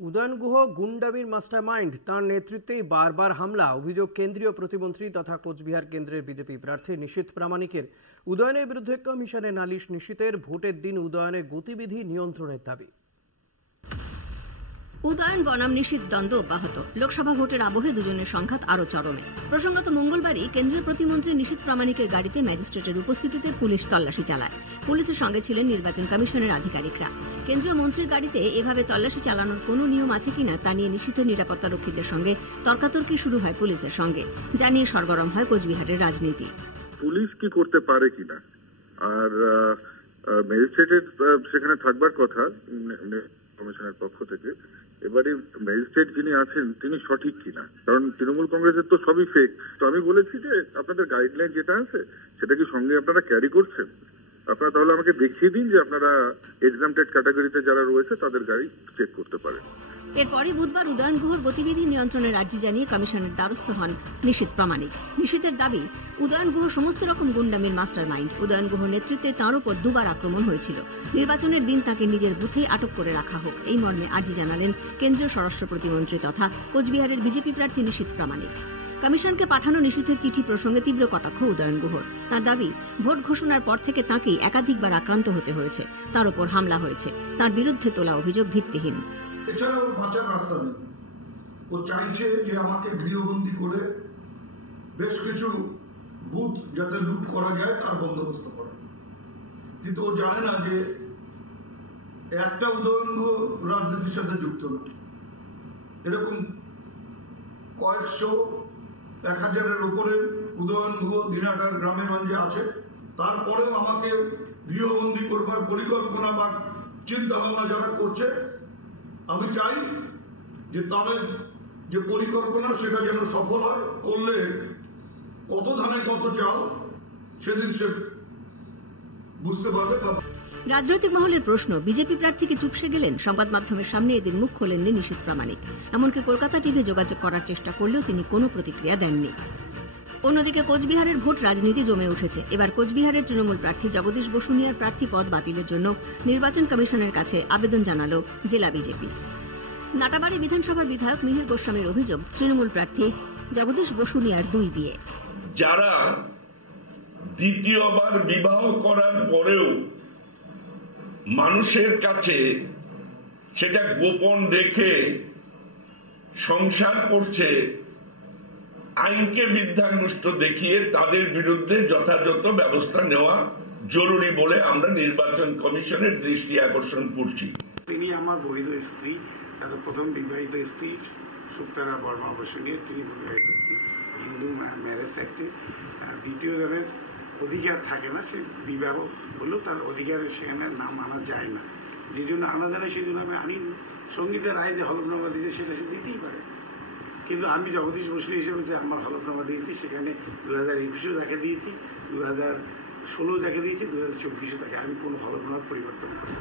Udayan Guha গুন্ডামির mastermind, তাঁর নেতৃত্বেই বারবার হামলা। অভিযোগ কেন্দ্রীয় প্রতিমন্ত্রী তথা কোচবিহার কেন্দ্রের বিজেপি প্রার্থী নিশীথ প্রামাণিকের। উদয়নের বিরুদ্ধে কমিশনে নালিশ নিশীথের। ভোটের দিন উদয়নের গতিবিধি নিয়ন্ত্রণের দাবি। উদয়ন বনাম নিশীথ দ্বন্দ্ব অব্যাহত। লোকসভা ভোটের আবহে দুজনের সংঘাত আরো চরমে। প্রসঙ্গত মঙ্গলবারই কেন্দ্রীয় প্রতিমন্ত্রী নিশীথ প্রামাণিকের গাড়িতে ম্যাজিস্ট্রেটের উপস্থিতিতে পুলিশ তল্লাশি চালায়। পুলিশের সঙ্গে ছিলেন নির্বাচন কমিশনের আধিকারিকরা। কেন্দ্রীয় মন্ত্রীর গাড়িতে এভাবে তল্লাশি চালানোর কোনো নিয়ম আছে কিনা তা নিয়ে নিশীথের নিরাপত্তারক্ষীদের সঙ্গে তর্কাতর্কি শুরু হয় পুলিশের সঙ্গে। জানিয়ে সরগরম হয় কোচবিহারের রাজনীতি। পুলিশ কি করতে পারে কিনা, আর ম্যাজিস্ট্রেটের সেখানে থাকবার কথা কমিশনের পক্ষ থেকে। এবারে ম্যাজিস্ট্রেট যিনি আছেন তিনি সঠিক কিনা, কারণ তৃণমূল কংগ্রেসের তো সবই ফেক। তো আমি বলেছি যে আপনাদের গাইডলাইন যেটা আছে সেটা কি সঙ্গে আপনারা ক্যারি করছেন? আপনারা তাহলে আমাকে দেখিয়ে দিন যে আপনারা এক্সামটেড ক্যাটাগরিতে যারা রয়েছে তাদের গাড়ি চেক করতে পারেন। এরপরই বুধবার উদয়ন গুহর গতিবিধি নিয়ন্ত্রণের আর্জি জানিয়ে কমিশনের দ্বারস্থ হন নিশীথ প্রামাণিক। নিশীথের দাবি, উদয়ন গুহ সমস্ত রকম গুন্ডামির মাস্টারমাইন্ড। উদয়ন গুহর নেতৃত্বে তাঁর উপর দুবার আক্রমণ হয়েছিল। নির্বাচনের দিন তাঁকে নিজের বুথেই আটক করে রাখা হোক, এই মর্মে আর্জি জানালেন কেন্দ্রীয় স্বরাষ্ট্র প্রতিমন্ত্রী তথা কোচবিহারের বিজেপি প্রার্থী নিশীথ প্রামাণিক। কমিশনকে পাঠানো নিশীথের চিঠি প্রসঙ্গে তীব্র কটাক্ষ উদয়ন গুহর। তাঁর দাবি, ভোট ঘোষণার পর থেকে তাঁকেই একাধিকবার আক্রান্ত হতে হয়েছে, তাঁর উপর হামলা হয়েছে। তাঁর বিরুদ্ধে তোলা অভিযোগ ভিত্তিহীন। এছাড়া ওর বাঁচার রাস্তা নেই। ও চাইছে যে আমাকে গৃহবন্দী করে বেশ কিছু বুথ যাতে লুট করা যায় তার বন্দোবস্ত করে। কিন্তু ও জানে না যে একটা উদয়ন গুহ রাজনীতির সাথে যুক্ত না। এরকম কয়েকশো 1000-এর উপরে উদয়ন গুহ দিনাটার গ্রামে গঞ্জে আছে। তারপরেও আমাকে গৃহবন্দী করবার পরিকল্পনা বা চিন্তা ভাবনা যারা করছে, আমি চাই যে তাদের যে পরিকল্পনা সেটা যেন সফল হয়। করলে কত ধানে কত চাল সেদিন সে বুঝতে পারবে। রাজনৈতিক মহলের প্রশ্ন, বিজেপি প্রার্থীকে চুপসে গেলেন। সংবাদ মাধ্যমের সামনে এদিন মুখ খোলেননি নিশীথ প্রামাণিক। এমনকি কলকাতা টিভি যোগাযোগ করার চেষ্টা করলেও তিনি কোনো প্রতিক্রিয়া দেননি। অন্যদিকে কোচবিহারের ভোট রাজনীতি জমে উঠেছে। এবার কোচবিহারের তৃণমূল প্রার্থী জগদীশ বসুনিয়ার প্রার্থী পদ বাতিলের জন্য নির্বাচন কমিশনের কাছে আবেদন জানালো জেলা বিজেপি। নাটাবাড়ি বিধানসভার বিধায়ক মিহির গোস্বামীর অভিযোগ, তৃণমূল প্রার্থী জগদীশ বসুনিয়ার 2 বিয়ে। যারা দ্বিতীয়বার বিবাহ করার পরেও মানুষের কাছে সেটা গোপন রেখে সংসার করছে, আইনকে বিধ্বস্ত দেখিয়ে তাদের বিরুদ্ধে যথাযথ ব্যবস্থা নেওয়া জরুরি বলে আমরা নির্বাচন কমিশনের দৃষ্টি আকর্ষণ করছি। তিনি আমার বৈধ স্ত্রী, প্রথম বিবাহিত স্ত্রী সুক্তারা বর্মা বসুনিয়া, তিনি বিবাহিত স্ত্রী। হিন্দু ম্যারেজ অ্যাক্টে দ্বিতীয় জনের অধিকার থাকে না, সে বিবাহ হলেও তার অধিকারের সেখানে নাম আনা যায় না। যে জন্য আনা যায় না সেই জন্য আমি আনিনি। সঙ্গীতের রায় যে হলফনামা দিয়েছে সেটা সে দিতেই পারে, কিন্তু আমি জগদীশ বসুনিয়া হিসেবে যে আমার হলফনামা দিয়েছি সেখানে 2021-এও তাকে দিয়েছি, 2016 তাকে দিয়েছি, 2024-এও তাকে। আমি কোনো হলফনামার পরিবর্তন করব।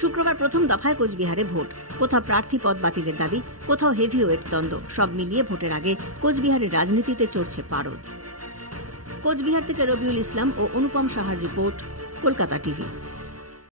শুক্রবার প্রথম দফায় কোচবিহারে ভোট। কোথাও প্রার্থী পদ বাতিলের দাবি, কোথাও হেভিওয়েট দ্বন্দ্ব। সব মিলিয়ে ভোটের আগে কোচবিহারের রাজনীতিতে চড়ছে পারদ। কোচবিহার থেকে রবিউল ইসলাম ও অনুপম সাহার রিপোর্ট, কলকাতা টিভি।